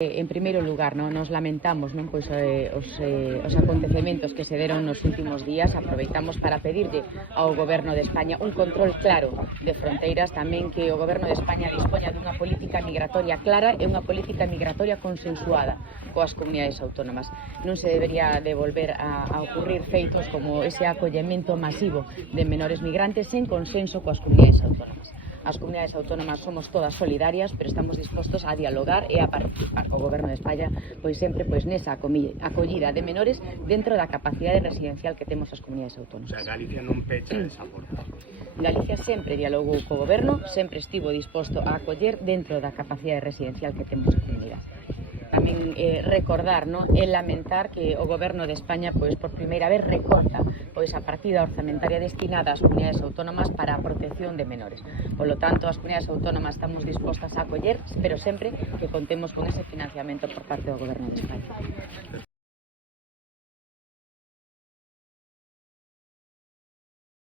En primeiro lugar, nos lamentamos os acontecementos que se deron nos últimos días. Aproveitamos para pedirlle ao Goberno de España un control claro de fronteiras, tamén que o Goberno de España dispoña dunha política migratoria clara e unha política migratoria consensuada coas comunidades autónomas. Non se debería de volver a ocurrir feitos como ese acollemento masivo de menores migrantes sen consenso coas comunidades autónomas. As comunidades autónomas somos todas solidarias, pero estamos dispostos a dialogar e a participar co Goberno de España sempre nesa acollida de menores dentro da capacidade residencial que temos as comunidades autónomas. O sea, Galicia non pecha esa porta. Galicia sempre dialogou co Goberno, sempre estivo disposto a acoller dentro da capacidade residencial que temos a comunidade. Tamén recordar e lamentar que o Goberno de España por primeira vez recorta a partida orzamentaria destinada ás comunidades autónomas para a protección de menores. Polo tanto, as comunidades autónomas estamos dispostas a acoller, pero sempre que contemos con ese financiamento por parte do Goberno de España.